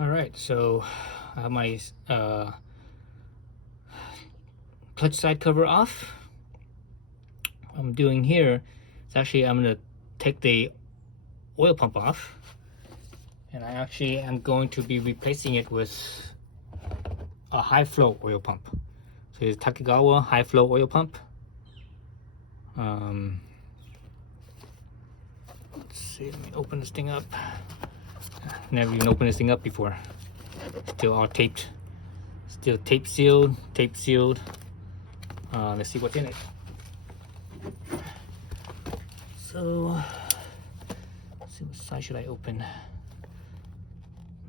All right, so I have my clutch side cover off. What I'm doing here is actually I'm going to take the oil pump off, and I actually am going to be replacing it with a high flow oil pump. So it's Takegawa high flow oil pump. Let's see, let me open this thing up. Never even opened this thing up before. Still all taped. Still tape sealed. Let's see what's in it. So, let's see, what side should I open?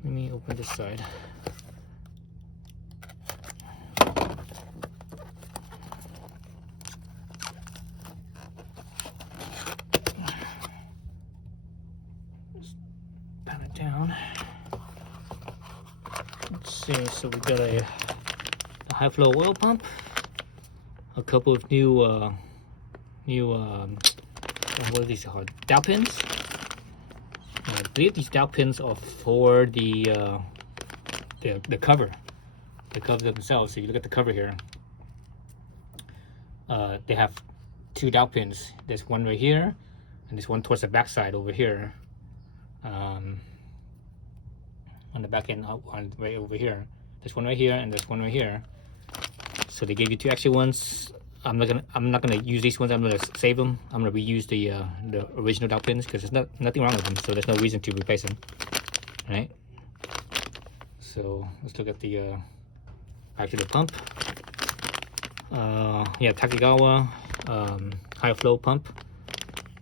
Let me open this side. Just pan it down. Let's see, so we got a high flow oil pump, a couple of new what are these called? Dowel pins. I believe these dowel pins are for the cover. The cover themselves. So you look at the cover here. They have two dowel pins. There's one right here, and there's one towards the back side over here. On the back end, on right over here. There's one right here, and there's one right here. So they gave you two extra ones. I'm not gonna use these ones. I'm gonna save them. I'm gonna reuse the original dowel pins because there's nothing wrong with them. So there's no reason to replace them. All right. So let's look at the back to the pump. Yeah, Takegawa high flow pump.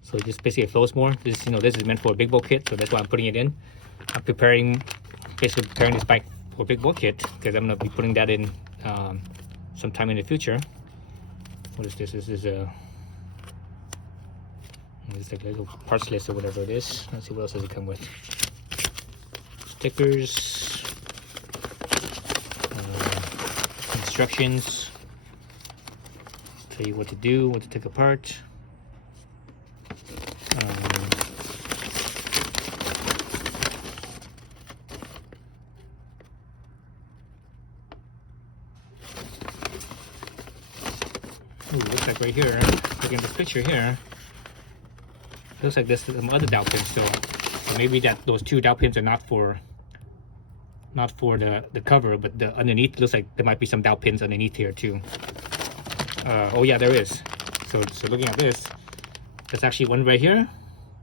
So it just basically flows more. This is meant for a big boat kit, so that's why I'm putting it in. I'm basically preparing this bike for a big boat kit because I'm gonna be putting that in sometime in the future. What is this? This is like a little parts list or whatever it is. Let's see what else does it come with. Stickers, instructions, tell you what to do, what to take apart. Ooh, looks like right here, looking at the picture here, looks like there's some other dowel pins. So maybe those two dowel pins are not for the cover, but the underneath looks like there might be some dowel pins underneath here too. Oh yeah, there is. So looking at this, there's actually one right here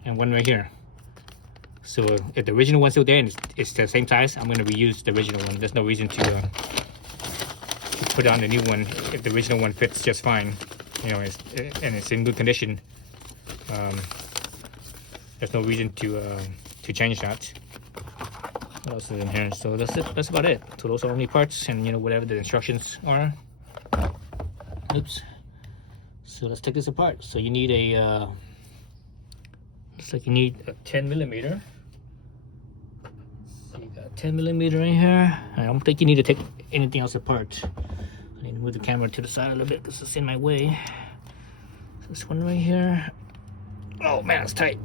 and one right here. So if the original one's still there and it's the same size, I'm going to reuse the original one. There's no reason to put on the new one if the original one fits just fine, and it's in good condition. There's no reason to change that. What else is in here? So that's it. That's about it. So those are only parts, and whatever the instructions are. Oops. So let's take this apart. So you need a looks like you need a 10 millimeter. So you got 10 millimeter in here. I don't think you need to take anything else apart. I need to move the camera to the side a little bit because it's in my way. So this one right here. Oh man, it's tight.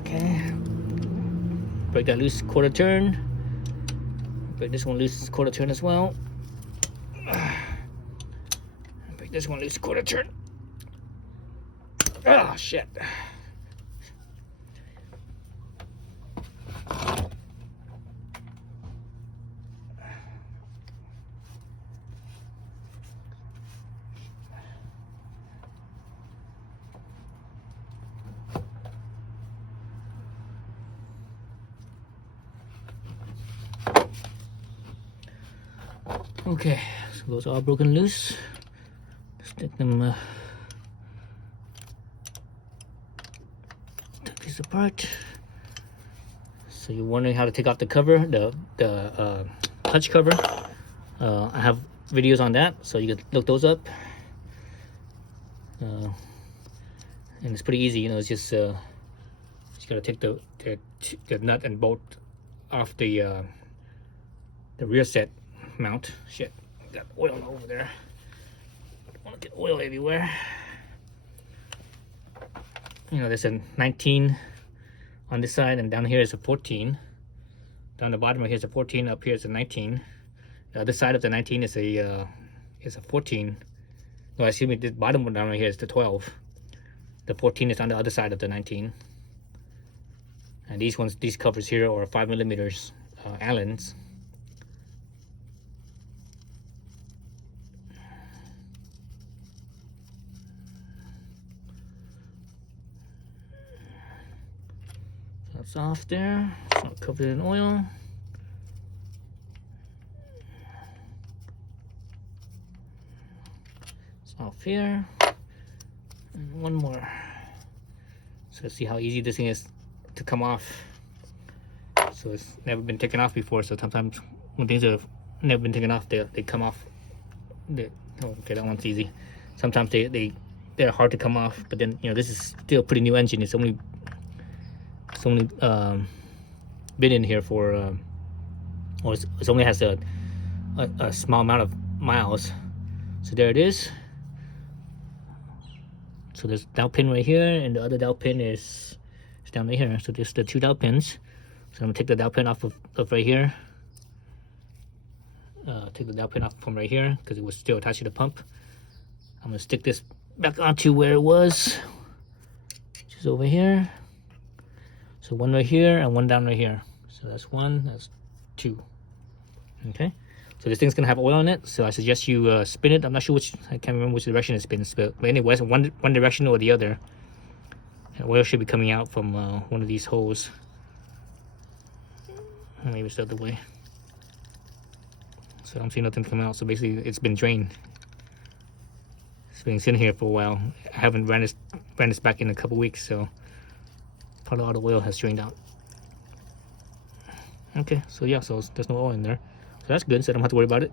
Okay. Break that loose, quarter turn. Break this one loose, quarter turn as well. Break this one loose, quarter turn. Oh shit. Okay, so those are all broken loose. Stick them, take these apart. So you're wondering how to take off the cover, the clutch cover. I have videos on that, so you can look those up. And it's pretty easy, it's just gotta take the nut and bolt off the rear set mount. Shit, got oil over there. Don't want to get oil everywhere. There's a 19 on this side, and down here is a 14. Down the bottom right here is a 14. Up here is a 19. The other side of the 19 is a 14. No, excuse me. The bottom one down right here is the 12. The 14 is on the other side of the 19. And these covers here are 5mm Allens. That's off there. It's not covered in oil. It's off here. And one more. So let's see how easy this thing is to come off. So it's never been taken off before. So sometimes when things have never been taken off, they come off. Okay, that one's easy. Sometimes they're hard to come off. But then this is still a pretty new engine. It's only been in here for or it only has a small amount of miles. So there it is. So there's dowel pin right here, and the other dowel pin is down right here. So there's the 2 dowel pins. So I'm gonna take the dowel pin off of right here. Take the dowel pin off from right here because it was still attached to the pump. I'm gonna stick this back onto where it was, which is over here. So one right here and one down right here. So that's 1, that's 2. Okay. So this thing's gonna have oil in it. So I suggest you spin it. I'm not sure I can't remember which direction it spins, but anyway, it's one direction or the other. And oil should be coming out from one of these holes. Maybe it's the other way. So I don't see nothing coming out. So basically, it's been drained. It's been sitting here for a while. I haven't ran this back in a couple weeks, so part of all the oil has drained out. Okay, so yeah, so there's no oil in there. So that's good, so I don't have to worry about it.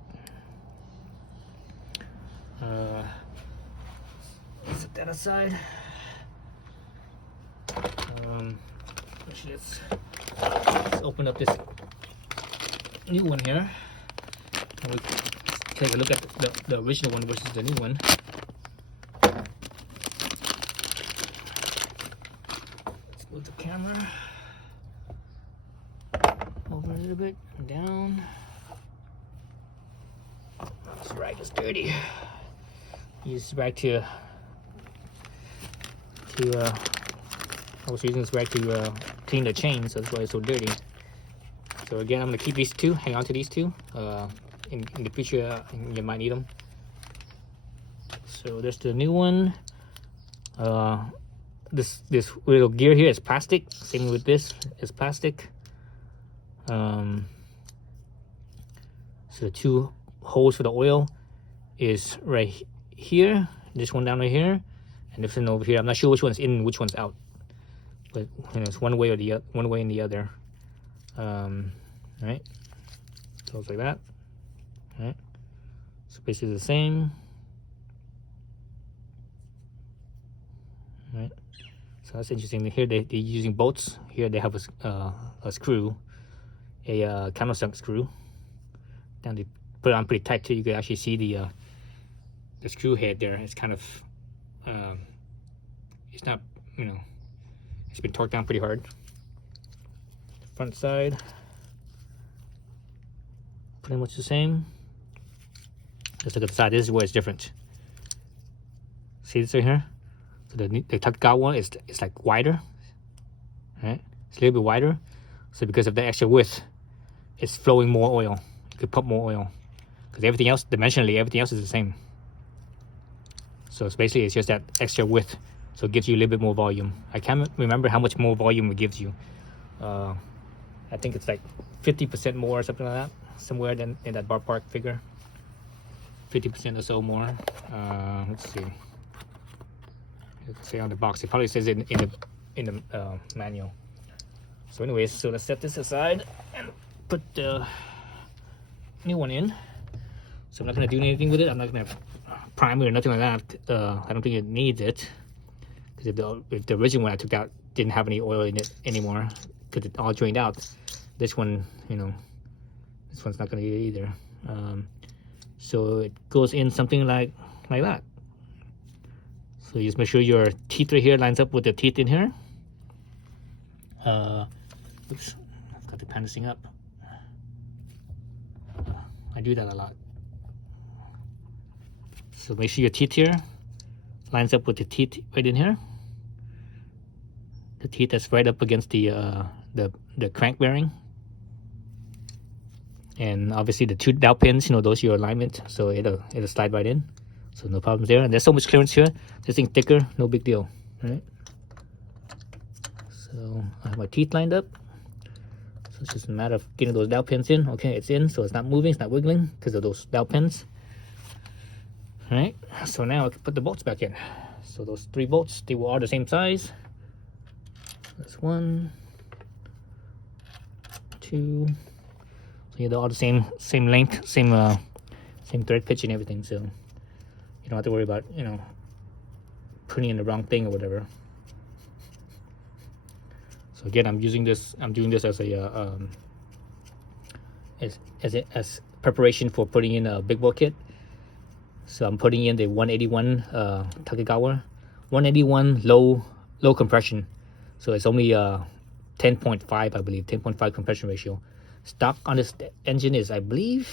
Set that aside. Let's open up this new one here. And we take a look at the original one versus the new one. Let's move the camera over a little bit and down. This rag is dirty. Use this rag to I was using this rag to clean the chain, so that's why it's so dirty. So again, I'm gonna keep these 2, hang on to these 2. In the future, you might need them. So there's the new one. This little gear here is plastic. Same with this, is plastic. So the 2 holes for the oil is right here. This one down right here, and this one over here. I'm not sure which one's in, which one's out, but it's one way or the one way and the other. Right. So it's like that. Right. So basically the same. Right. So that's interesting. Here they're using bolts. Here they have a screw, a countersunk screw. Then they put it on pretty tight too. You can actually see the screw head there. It's kind of it's not, it's been torqued down pretty hard. Front side, pretty much the same. Let's look at the side. This is where it's different. See this right here? So the Takegawa is like wider, right? It's a little bit wider. So because of the extra width, it's flowing more oil. You could pump more oil because everything else, dimensionally, everything else is the same. So it's basically, it's just that extra width, so it gives you a little bit more volume. I can't remember how much more volume it gives you. I think it's like 50% more or something like that, somewhere in that ballpark figure. 50% or so more. Let's see. Let's say on the box. It probably says in the manual. So anyways, so let's set this aside and put the new one in. So I'm not gonna do anything with it. I'm not gonna prime it or nothing like that. I don't think it needs it, because if the original one I took out didn't have any oil in it anymore, because it all drained out. This one, this one's not gonna need it either. So it goes in something like that. So you just make sure your teeth right here lines up with the teeth in here. Oops, I've got to pan this thing up. I do that a lot. So make sure your teeth here lines up with the teeth right in here. The teeth that's right up against the crank bearing. And obviously the two dowel pins, those are your alignment, so it'll slide right in. So no problems there. And there's so much clearance here. This thing thicker, no big deal. All right. So I have my teeth lined up. So it's just a matter of getting those dowel pins in. Okay, it's in, so it's not moving, it's not wiggling because of those dowel pins. All right. So now I can put the bolts back in. So those 3 bolts, they were all the same size. That's 1, 2. So they're all the same length, same thread pitch and everything. So you don't have to worry about putting in the wrong thing or whatever. So again, I'm doing this as a as preparation for putting in a big bowl kit. So I'm putting in the 181 Takegawa, 181 low compression. So it's only 10.5, I believe, 10.5 compression ratio. Stock on this engine is, I believe,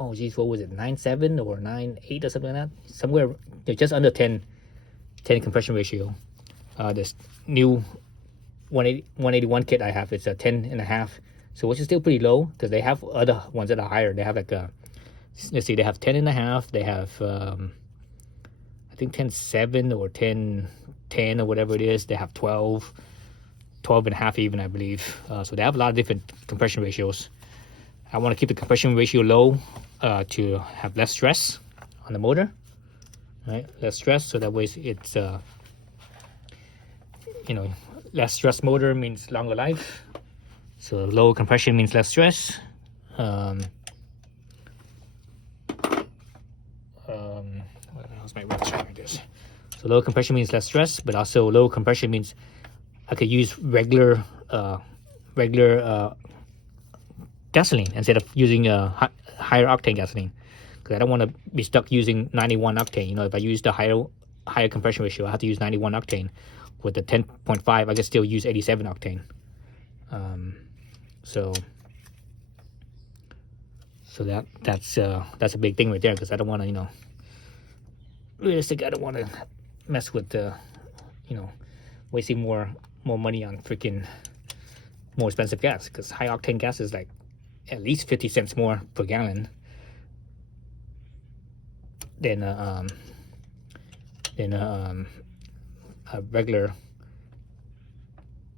oh geez, what was it, 9.7 or 9.8 or something like that? Somewhere just under 10 compression ratio. This new 181 kit I have, it's a 10.5, so which is still pretty low because they have other ones that are higher. They have like let's see, they have 10.5, they have I think 10.7 or 10.10 or whatever it is. They have 12.5 even, I believe. So they have a lot of different compression ratios. I want to keep the compression ratio low to have less stress on the motor, right? Less stress, so that way it's less stress motor means longer life. So low compression means less stress. What else might work like this? So low compression means less stress, but also low compression means I could use regular gasoline instead of using higher octane gasoline, because I don't want to be stuck using 91 octane. If I use the higher compression ratio, I have to use 91 octane. With the 10.5, I can still use 87 octane. So that's a big thing right there, because I don't want to, realistic. I don't want to mess with wasting more money on freaking more expensive gas, because high octane gas is like at least 50 cents more per gallon than a regular.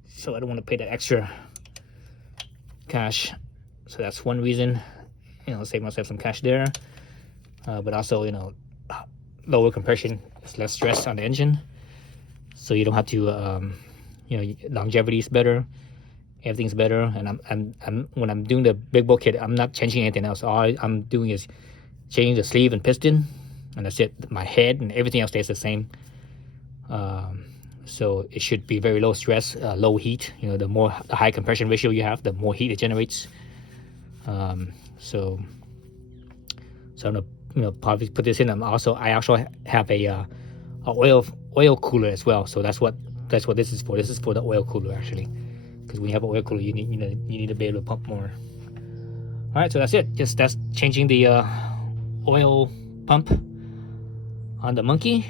So I don't want to pay that extra cash. So that's one reason, save myself some cash there. But also, lower compression is less stress on the engine, so you don't have to longevity is better, everything's better. And I'm when I'm doing the big bowl kit, I'm not changing anything else. All I'm doing is changing the sleeve and piston, and that's it. My head and everything else stays the same. So it should be very low stress, low heat. The high compression ratio you have, the more heat it generates. So I'm gonna probably put this in. I also have a oil cooler as well. So that's what this is for. This is for the oil cooler, actually, because when you have an oil cooler, you need to be able to pump more. All right, so that's it. That's changing the oil pump on the Monkey.